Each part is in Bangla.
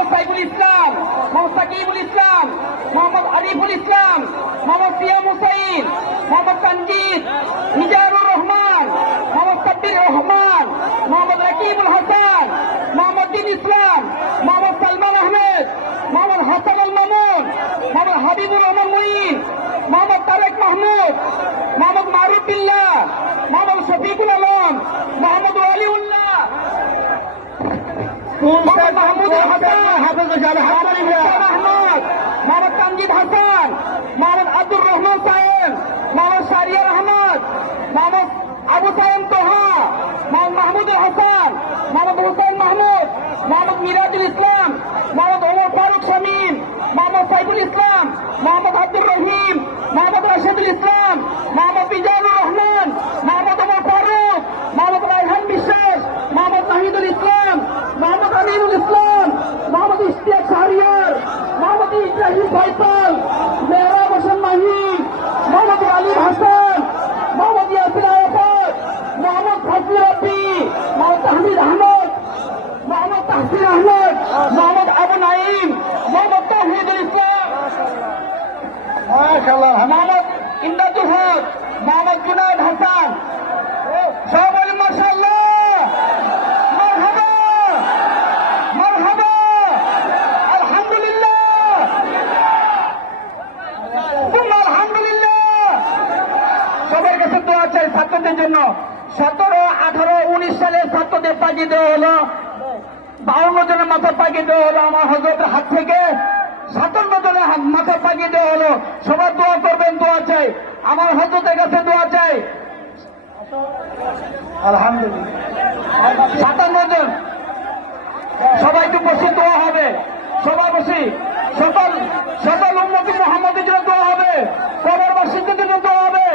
মোহাম্মদ সাইফুল ইসলাম, মোহাম্মদ সাকিবুল ইসলাম, মোহাম্মদ আরিফুল ইসলাম, মোহাম্মদ সিয়াম হুসাইন, মোহাম্মদ তানজিদ, মিজানুর রহমান, মোহাম্মদ সাব্বির রহমান, মোহাম্মদ রাকিবুল হাসান, মোহাম্মদ দিন ইসলাম, মোহাম্মদ সালমান আহমেদ, মোহাম্মদ হাসান আল মামুন, মোহাম্মদ হাবিবুর রহমান মঈন, মোহাম্মদ তারেক মাহমুদ, মোহাম্মদ মারুফিল্লাহ মোহাম্মদ শফিকুল আলম মোহাম্মদ ওয়ালিউল্লাহ মোহাম্মদ তামজিদ হাসান মোহাম্মদ আব্দুর রহমান সাহেব মোহাম্মদ শারিয়ার আহমদ মোহাম্মদ আবু সায়েম তোহা মোহাম্মদ মাহমুদুল হাসান মোহাম্মদ হুসাইন মাহমুদ মোহাম্মদ মিরাজুল ইসলাম মোহাম্মদ ওমর ফারুক শামীম মোহাম্মদ সাইফুল ইসলাম মোহাম্মদ আব্দুর রহিম মোহাম্মদ রাশেদুল ইসলাম মোহাম্মদ মিজানুর রহমান মোহাম্মদ ওমর ফারুক মোহাম্মদ রায়হান বিশ্বাস মোহাম্মদ নাহিদুল ইসলাম মোহাম্মদ আমিনুল ইসলাম মোহাম্মদ ইশতিয়াক শাহরিয়ার মোহাম্মদ ইব্রাহিম ফয়সাল মেহরাব হোসেন মাহি মোহাম্মদ আলী হাসান মোহাম্মদ ইয়াসির আরাফাত মোহাম্মদ ফজল রব্বি মোহাম্মদ তাহমিদ আহমদ মোহাম্মদ তাহসিন আহমদ মোহাম্মদ আবু নাইম মোহাম্মদ তৌহিদুল ইসলাম মোহাম্মদ ইমদাদুল হক মোহাম্মদ জুনায়দ হাসান। সবাই মাশাআল্লাহ মারহাবা মারহাবা আলহামদুলিল্লাহ সুম্মা আলহামদুলিল্লাহ সবার কাছে দোয়া চাই ছাত্রদের জন্য সতেরো, আঠারো, উনিশ সালে ছাত্রদের পাঠিয়ে দেওয়া হলো। বাউন্ন জনের মাথা পাকিয়ে দেওয়া হলো আমার হজরতের হাত থেকে। সাতান্ন জনের মাথা পাকিয়ে দেওয়া হলো। সবাই দোয়া করবেন, দোয়া চাই। আমার হজরতের কাছে দোয়া চাই। আলহামদুলিল্লাহ। সাতান্ন জন। সবাই একটু বসে দোয়া হবে। সবাই বসে সকল সকল উন্নতি মোহাম্মদের জন্য দোয়া হবে কবরবাসীদের জন্য দোয়া হবে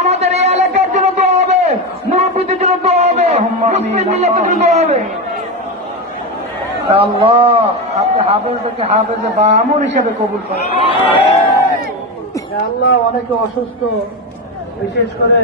আমাদের এই এলাকার জন্য দোয়া হবে মুরব্বীদের জন্য দোয়া হবে মুসলিম জন্য দোয়া হবে আল্লাহ, আপনি হাফেজকে হাফেজে বা আমর হিসেবে কবুল করেন। আল্লাহ অনেকে অসুস্থ, বিশেষ করে